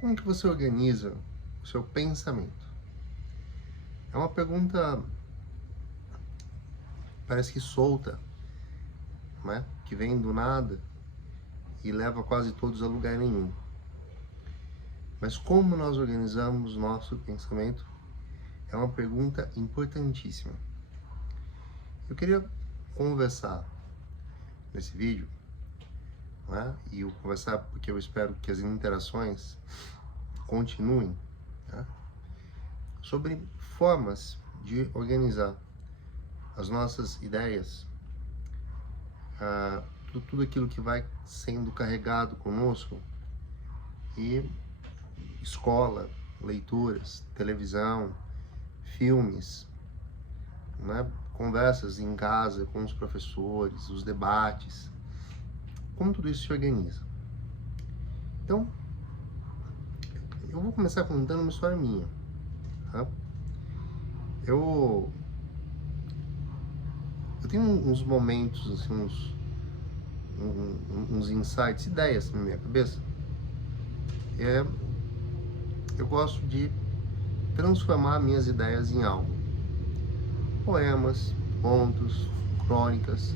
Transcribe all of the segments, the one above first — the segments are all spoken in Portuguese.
Como que você organiza o seu pensamento? É uma pergunta, parece que solta, né? Que vem do nada e leva quase todos a lugar nenhum. Mas como nós organizamos o nosso pensamento é uma pergunta importantíssima. Eu queria conversar nesse vídeo, né? E eu conversar porque eu espero que as interações continuem, né? Sobre formas de organizar as nossas ideias, tudo aquilo que vai sendo carregado conosco, e escola, leituras, televisão, filmes, né? Conversas em casa com os professores, os debates, como tudo isso se organiza. Então, eu vou começar contando uma história minha, tá? Eu tenho uns momentos, assim, uns insights, ideias na minha cabeça. Eu gosto de transformar minhas ideias em algo. Poemas, contos, crônicas,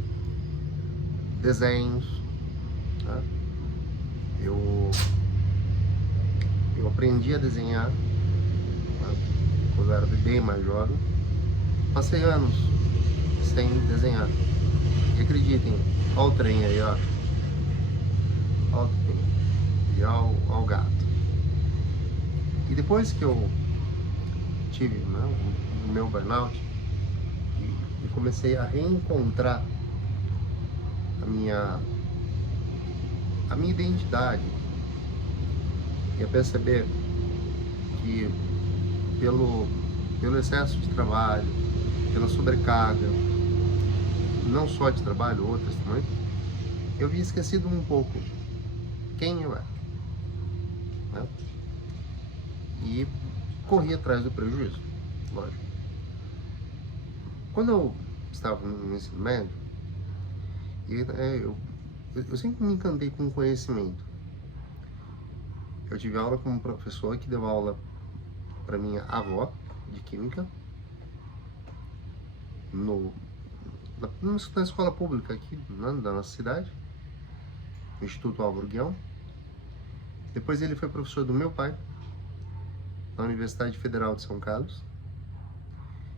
desenhos, tá? Eu aprendi a desenhar, tá? Quando eu era bem mais jovem. Passei anos sem desenhar. E acreditem, olha o trem aí, ó. Olha o trem. E olha o gato. E depois que eu tive, né, o meu burnout e comecei a reencontrar a minha identidade e a perceber que pelo excesso de trabalho, pela sobrecarga, não só de trabalho, outras também, eu havia esquecido um pouco quem eu era, né? E corri atrás do prejuízo, lógico. Quando eu estava no ensino médio, eu sempre me encantei com o conhecimento. Eu tive aula com um professor que deu aula para minha avó de química na escola pública aqui, né, da nossa cidade, no Instituto Álvaro Guião. Depois ele foi professor do meu pai na Universidade Federal de São Carlos.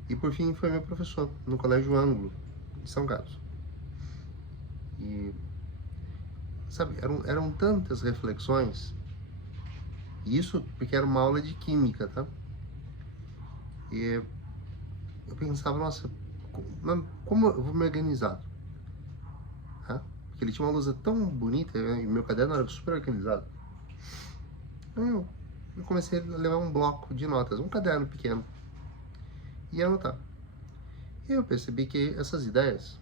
E por fim foi meu professor no Colégio Ângulo de São Carlos. E, sabe, eram tantas reflexões. E isso porque era uma aula de química, tá? E eu pensava, nossa, como eu vou me organizar? Tá? Porque ele tinha uma lousa tão bonita e meu caderno era super organizado. Então eu comecei a levar um bloco de notas, um caderno pequeno, e anotar. E eu percebi que essas ideias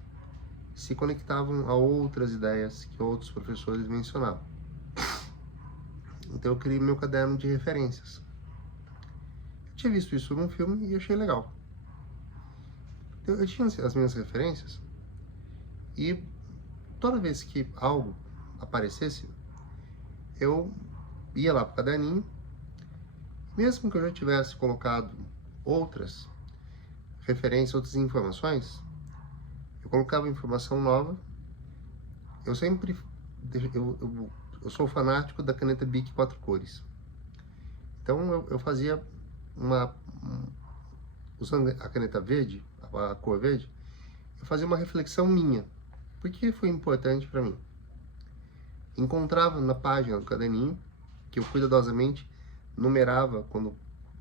se conectavam a outras ideias que outros professores mencionavam. Então eu criei meu caderno de referências. Eu tinha visto isso num filme e achei legal. Então eu tinha as minhas referências e toda vez que algo aparecesse, eu ia lá pro caderninho, mesmo que eu já tivesse colocado outras referências, outras informações, eu colocava informação nova. Eu sempre eu sou fanático da caneta Bic 4 cores. Então eu fazia usando a caneta verde, a cor verde, eu fazia uma reflexão minha. Por que foi importante para mim? Encontrava na página do caderninho, que eu cuidadosamente numerava quando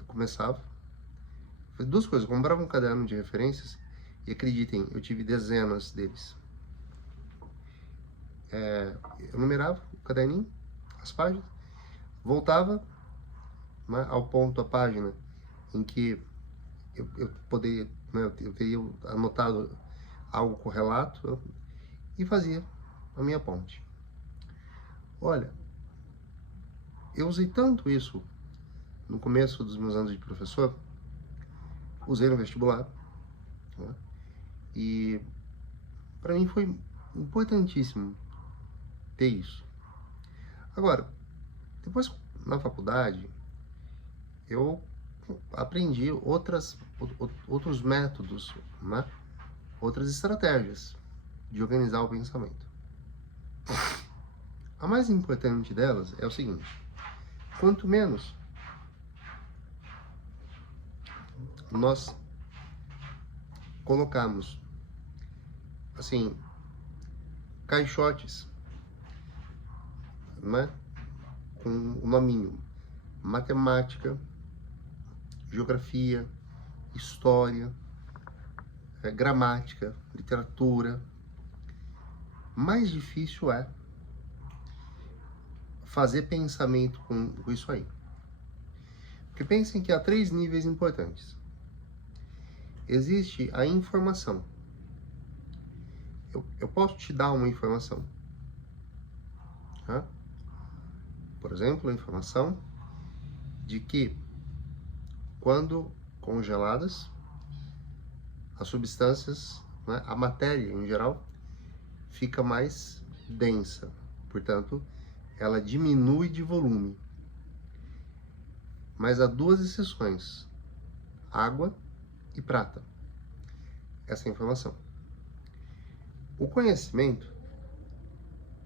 começava. Fiz duas coisas, eu comprava um caderno de referências e acreditem, eu tive dezenas deles. Eu numerava o caderninho, as páginas, voltava, né, ao ponto, a página em que eu poderia, né, eu teria anotado algo correlato e fazia a minha ponte. Olha, eu usei tanto isso no começo dos meus anos de professor, usei no vestibular, né, e para mim foi importantíssimo ter isso. Agora, depois, na faculdade, eu aprendi outros métodos, né? Outras estratégias de organizar o pensamento. A mais importante delas é o seguinte: quanto menos nós colocarmos, assim, caixotes, né, com o nominho matemática, geografia, história, gramática, literatura, mais difícil é fazer pensamento com isso aí. Porque pensem que há 3 níveis importantes. Existe a informação. Eu posso te dar uma informação. Tá? Por exemplo, a informação de que quando congeladas, as substâncias, né, a matéria em geral, fica mais densa. Portanto, ela diminui de volume. Mas há 2 exceções: água e prata. Essa é a informação. O conhecimento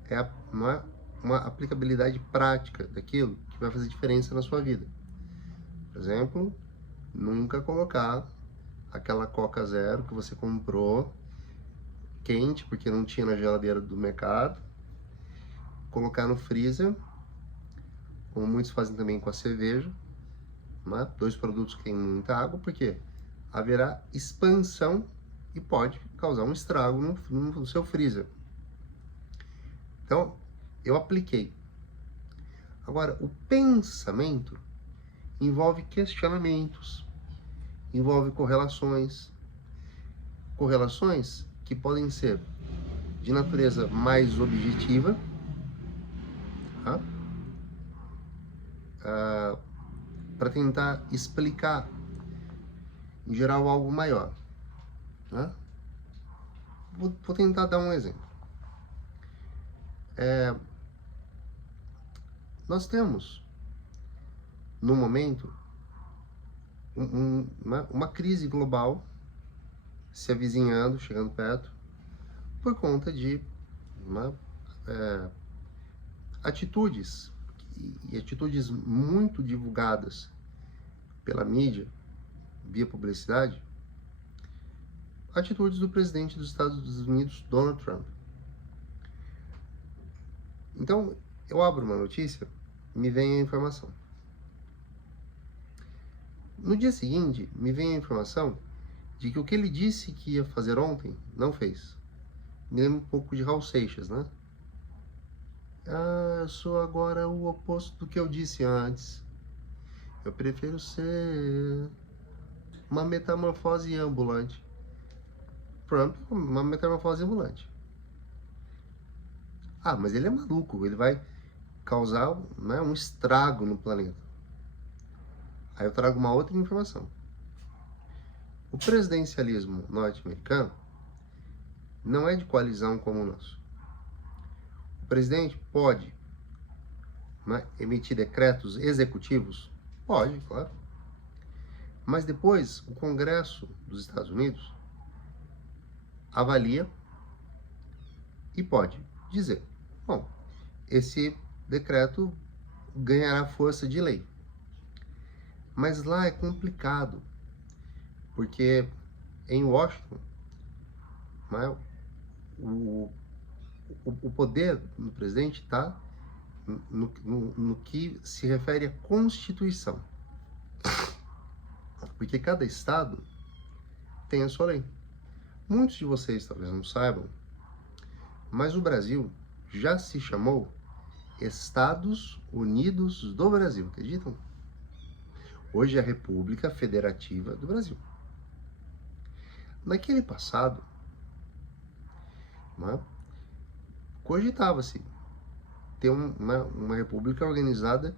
é uma aplicabilidade prática daquilo que vai fazer diferença na sua vida. Por exemplo, nunca colocar aquela Coca Zero que você comprou quente, porque não tinha na geladeira do mercado, colocar no freezer, como muitos fazem também com a cerveja, né? 2 produtos que têm muita água, porque haverá expansão e pode causar um estrago no seu freezer. Então, eu apliquei. Agora, o pensamento envolve questionamentos, envolve correlações que podem ser de natureza mais objetiva, tá? Para tentar explicar, em geral, algo maior, né? Vou tentar dar um exemplo. Nós temos, no momento, uma crise global se avizinhando, chegando perto, por conta de atitudes, e atitudes muito divulgadas pela mídia, via publicidade, atitudes do presidente dos Estados Unidos, Donald Trump. Então, eu abro uma notícia, me vem a informação. No dia seguinte, me vem a informação de que o que ele disse que ia fazer ontem, não fez. Me lembra um pouco de Raul Seixas, né? Eu sou agora o oposto do que eu disse antes. Eu prefiro ser uma metamorfose ambulante. Trump, uma metamorfose ambulante. Mas ele é maluco, ele vai causar, né, um estrago no planeta. Aí eu trago uma outra informação. O presidencialismo norte-americano não é de coalizão como o nosso. O presidente pode, né, emitir decretos executivos? Pode, claro. Mas depois o Congresso dos Estados Unidos avalia e pode dizer: bom, esse decreto ganhará força de lei. Mas lá é complicado, porque em Washington, né, o poder do presidente está no que se refere à Constituição. Porque cada estado tem a sua lei. Muitos de vocês talvez não saibam, mas o Brasil já se chamou Estados Unidos do Brasil, acreditam? Hoje é a República Federativa do Brasil. Naquele passado, né, cogitava-se ter uma república organizada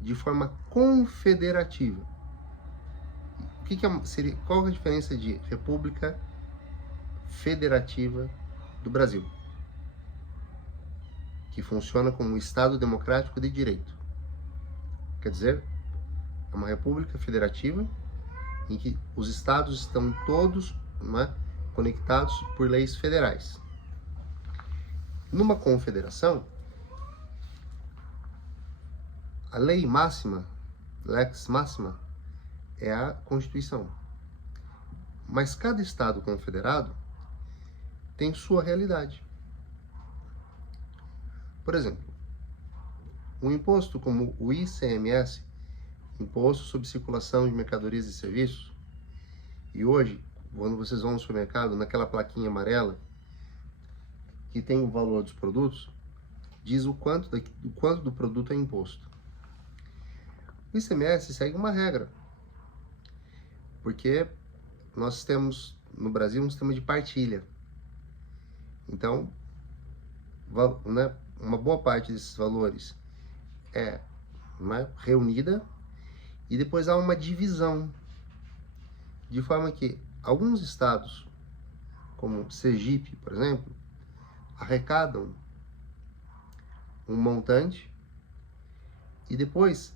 de forma confederativa. Qual é a diferença de República Federativa do Brasil? Que funciona como um Estado democrático de direito. Quer dizer, é uma república federativa em que os estados estão todos, né, conectados por leis federais. Numa confederação, a lei máxima, lex máxima, é a Constituição. Mas cada estado confederado tem sua realidade. Por exemplo, um imposto como o ICMS, Imposto sobre Circulação de Mercadorias e Serviços, e hoje, quando vocês vão no supermercado, naquela plaquinha amarela que tem o valor dos produtos, diz o quanto do produto é imposto. O ICMS segue uma regra, porque nós temos no Brasil um sistema de partilha. Então, né, uma boa parte desses valores é, né, reunida e depois há uma divisão, de forma que alguns estados, como Sergipe, por exemplo, arrecadam um montante e depois,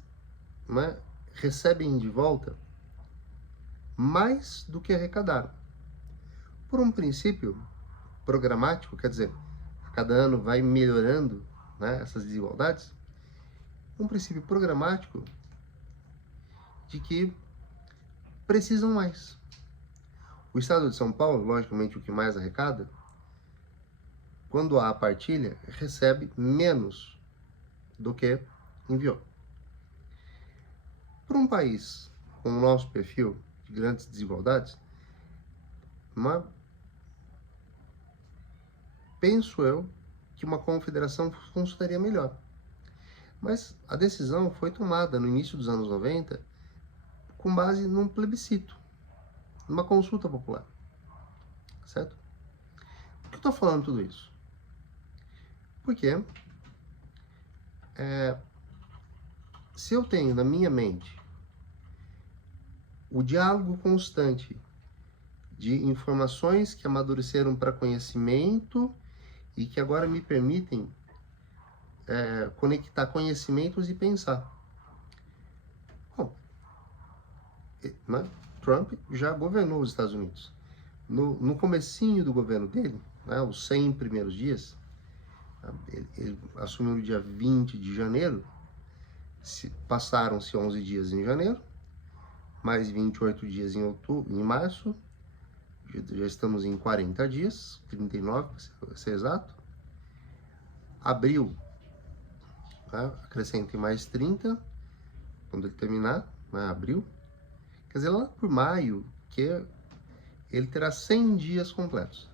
né, recebem de volta mais do que arrecadaram. Por um princípio programático, quer dizer, a cada ano vai melhorando, né, essas desigualdades, um princípio programático de que precisam mais. O estado de São Paulo, logicamente, o que mais arrecada, quando há a partilha, recebe menos do que enviou. Para um país com o nosso perfil de grandes desigualdades, penso eu que uma confederação funcionaria melhor. Mas a decisão foi tomada no início dos anos 90 com base num plebiscito, numa consulta popular, certo? Por que eu estou falando tudo isso? Porque se eu tenho na minha mente o diálogo constante de informações que amadureceram para conhecimento e que agora me permitem conectar conhecimentos e pensar. Bom, né, Trump já governou os Estados Unidos. No comecinho do governo dele, né, os 100 primeiros dias, ele assumiu no dia 20 de janeiro, passaram-se 11 dias em janeiro, mais 28 dias em março, já estamos em 40 dias, 39 para ser exato. Abril, né, acrescentem mais 30, quando ele terminar, né, abril. Quer dizer, lá por maio, que ele terá 100 dias completos.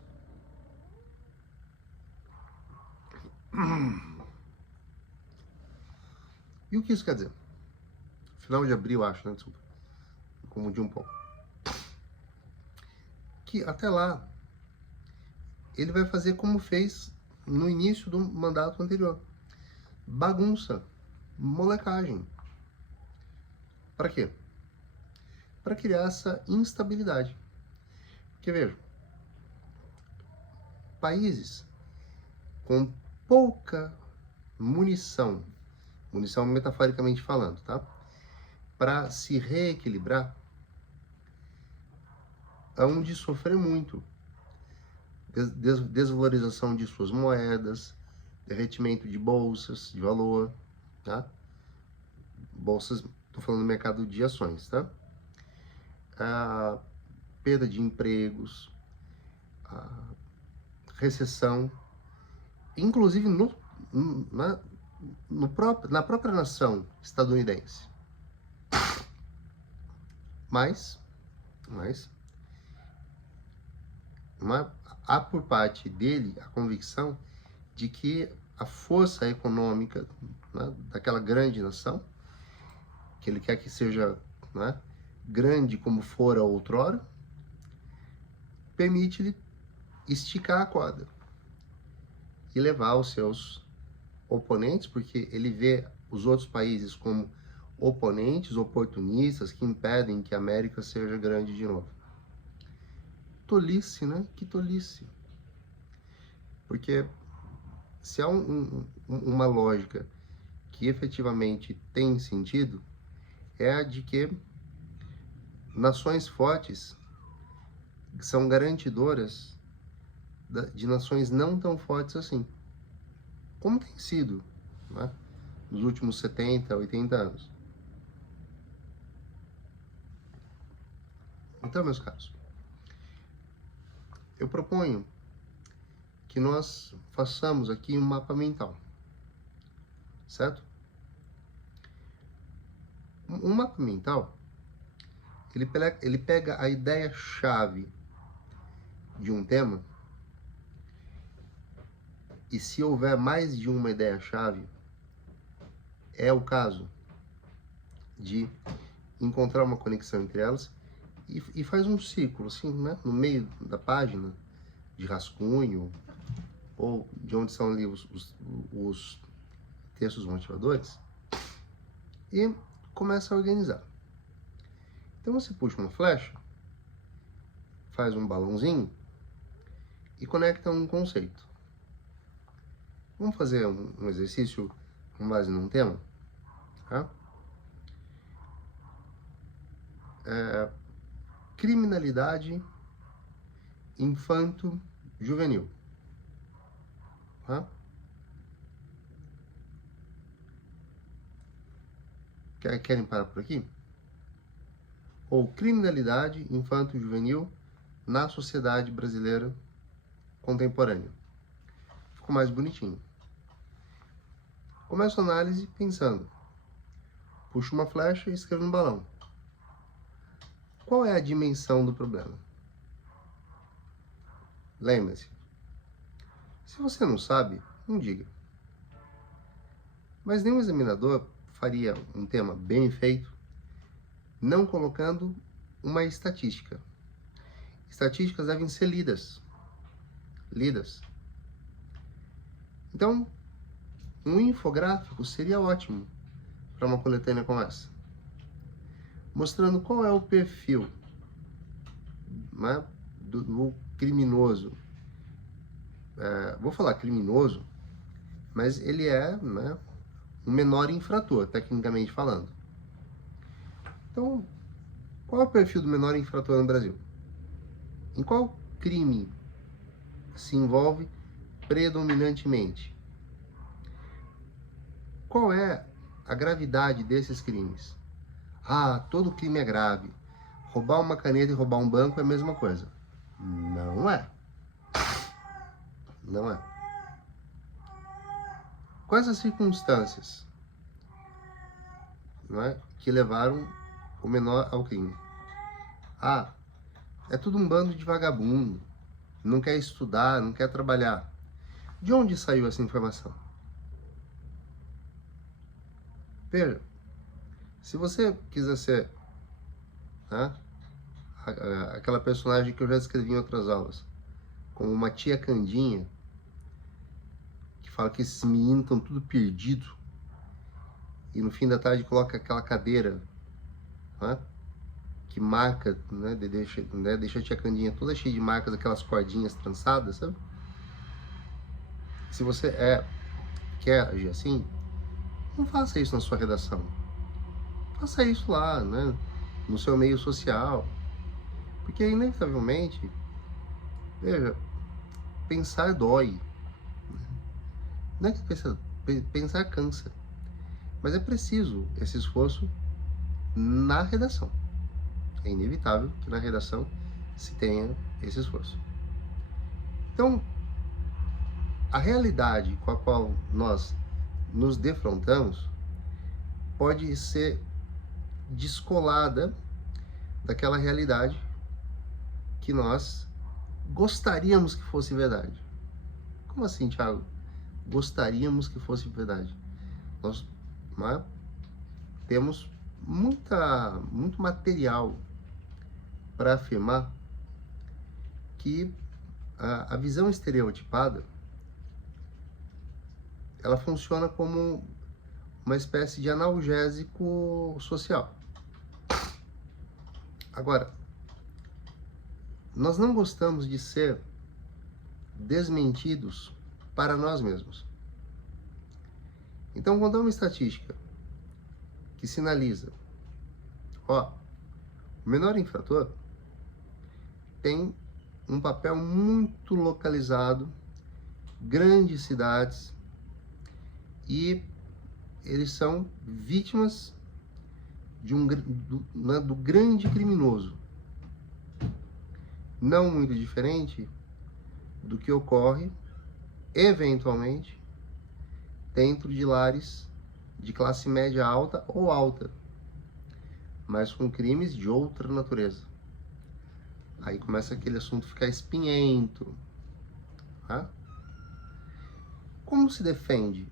E o que isso quer dizer? Final de abril, acho, né? Desculpa. Me confundi um pouco. Que até lá, ele vai fazer como fez no início do mandato anterior. Bagunça, molecagem. Para quê? Para criar essa instabilidade. Porque veja, países com pouca munição metaforicamente falando, tá? Para se reequilibrar, hão de sofrer muito. Desvalorização de suas moedas, derretimento de bolsas de valor, tá? Bolsas, estou falando do mercado de ações, tá? Perda de empregos, recessão, inclusive na própria nação estadunidense. Mas há por parte dele a convicção de que a força econômica, né, daquela grande nação, que ele quer que seja, né, grande como fora outrora, permite-lhe esticar a corda e levar os seus oponentes, porque ele vê os outros países como oponentes, oportunistas, que impedem que a América seja grande de novo. Tolice, né? Que tolice. Porque se há uma lógica que efetivamente tem sentido é a de que nações fortes são garantidoras de nações não tão fortes assim, como tem sido, né, nos últimos 70, 80 anos. Então, meus caros, eu proponho que nós façamos aqui um mapa mental, certo? Um mapa mental, ele pega a ideia-chave de um tema, e se houver mais de uma ideia-chave, é o caso de encontrar uma conexão entre elas e faz um círculo, assim, né, no meio da página, de rascunho, ou de onde são ali os textos motivadores, e começa a organizar. Então você puxa uma flecha, faz um balãozinho e conecta um conceito. Vamos fazer um exercício com base num tema? Tá? Criminalidade infanto-juvenil. Tá? Querem parar por aqui? Ou criminalidade infanto-juvenil na sociedade brasileira contemporânea. Ficou mais bonitinho. Começo a análise pensando. Puxo uma flecha e escrevo um balão. Qual é a dimensão do problema? Lembre-se. Se você não sabe, não diga. Mas nenhum examinador faria um tema bem feito não colocando uma estatística. Estatísticas devem ser lidas. Então, um infográfico seria ótimo para uma coletânea como essa, mostrando qual é o perfil, né, do criminoso. Vou falar criminoso, mas ele é, né, um menor infrator, tecnicamente falando. Então, qual é o perfil do menor infrator no Brasil? Em qual crime se envolve predominantemente? Qual é a gravidade desses crimes? Ah, todo crime é grave. Roubar uma caneta e roubar um banco é a mesma coisa. Não é. Não é. Quais as circunstâncias, não é, que levaram o menor ao crime? Ah, é tudo um bando de vagabundo. Não quer estudar, não quer trabalhar. De onde saiu essa informação? Veja, se você quiser ser, né, aquela personagem que eu já escrevi em outras aulas, como uma tia Candinha, que fala que esses meninos estão tudo perdidos, e no fim da tarde coloca aquela cadeira, né, que marca, né, deixa a tia Candinha toda cheia de marcas, aquelas cordinhas trançadas, sabe? Se você quer agir assim, não faça isso na sua redação. Faça isso lá, né, no seu meio social. Porque, inevitavelmente, veja, pensar dói. Não é que pensar cansa. Mas é preciso esse esforço na redação. É inevitável que na redação se tenha esse esforço. Então, a realidade com a qual nós nos defrontamos pode ser descolada daquela realidade que nós gostaríamos que fosse verdade. Como assim, Thiago? Gostaríamos que fosse verdade. Nós, né, temos muito material para afirmar que a visão estereotipada ela funciona como uma espécie de analgésico social. Agora, nós não gostamos de ser desmentidos para nós mesmos. Então, quando há uma estatística que sinaliza, ó, o menor infrator tem um papel muito localizado, grandes cidades, e eles são vítimas de do grande criminoso. Não muito diferente do que ocorre, eventualmente, dentro de lares de classe média alta ou alta, mas com crimes de outra natureza. Aí começa aquele assunto ficar espinhento. Tá? Como se defende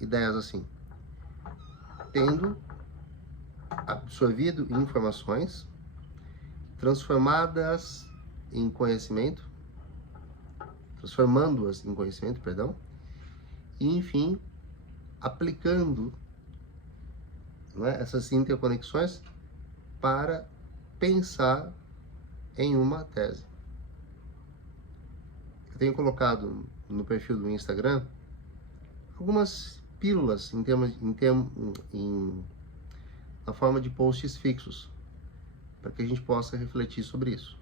ideias assim? Tendo absorvido informações, transformando-as em conhecimento, e enfim, aplicando, né, essas interconexões para pensar em uma tese. Eu tenho colocado no perfil do Instagram algumas pílulas na forma de posts fixos, para que a gente possa refletir sobre isso.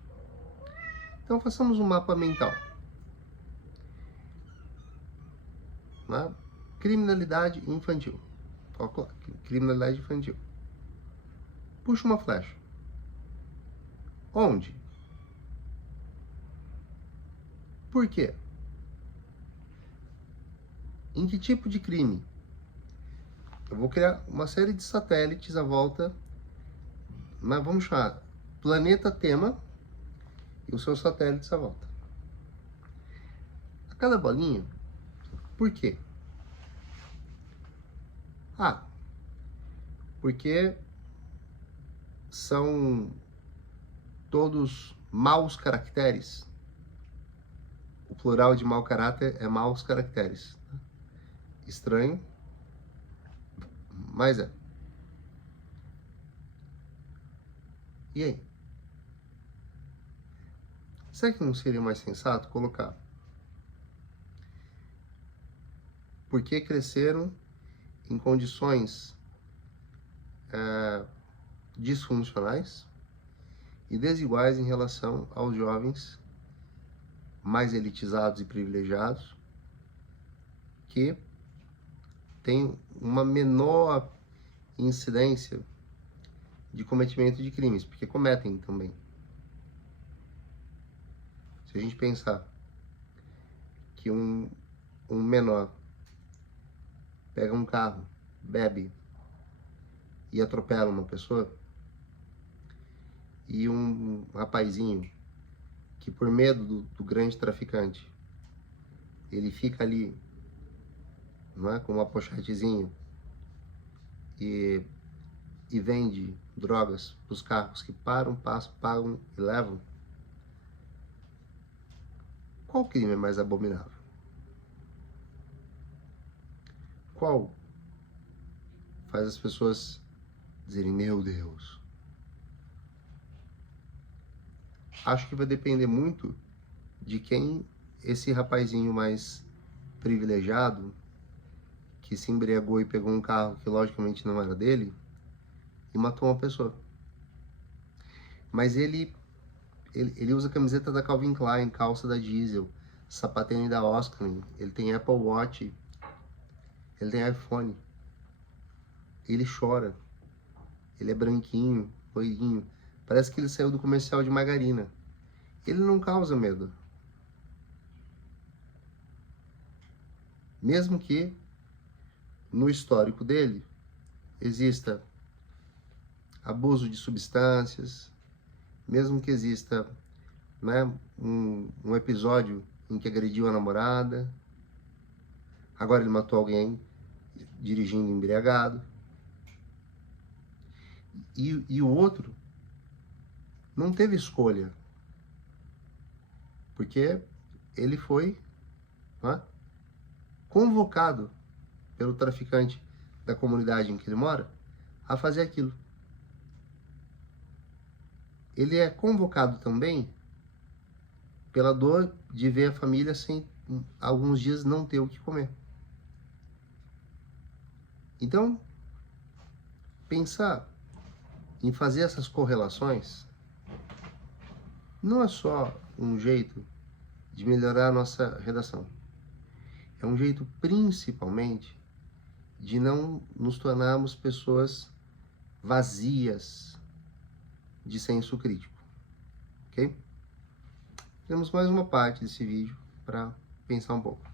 Então, façamos um mapa mental. Né? Criminalidade infantil. Criminalidade infantil. Puxa uma flecha. Onde? Por quê? Em que tipo de crime? Eu vou criar uma série de satélites à volta, mas vamos chamar planeta tema e os seus satélites à volta. A cada bolinha, por quê? Porque são todos maus caracteres. O plural de mau caráter é maus caracteres. Estranho, mas é. E aí? Será que não seria mais sensato colocar? Porque cresceram em condições disfuncionais e desiguais em relação aos jovens mais elitizados e privilegiados, que têm uma menor incidência de cometimento de crimes, porque cometem também. Se a gente pensar que um menor pega um carro, bebe e atropela uma pessoa, e um rapazinho que, por medo do grande traficante, ele fica ali, não é, com uma pochetezinha e vende drogas para os carros que param, passam, pagam e levam, qual crime é mais abominável? Qual faz as pessoas dizerem, meu Deus? Acho que vai depender muito de quem esse rapazinho mais privilegiado, que se embriagou e pegou um carro que logicamente não era dele, e matou uma pessoa. Mas ele usa a camiseta da Calvin Klein, calça da Diesel, sapatênis da Oscar, ele tem Apple Watch, ele tem iPhone. Ele chora. Ele é branquinho, loirinho. Parece que ele saiu do comercial de margarina. Ele não causa medo. Mesmo que no histórico dele exista abuso de substâncias, mesmo que exista, né, um episódio em que agrediu a namorada, agora ele matou alguém dirigindo embriagado, e o outro não teve escolha, porque ele foi, né, convocado pelo traficante da comunidade em que ele mora a fazer aquilo. Ele é convocado também pela dor de ver a família sem alguns dias não ter o que comer. Então, pensar em fazer essas correlações não é só um jeito de melhorar a nossa redação. É um jeito, principalmente, de não nos tornarmos pessoas vazias de senso crítico, ok? Temos mais uma parte desse vídeo para pensar um pouco.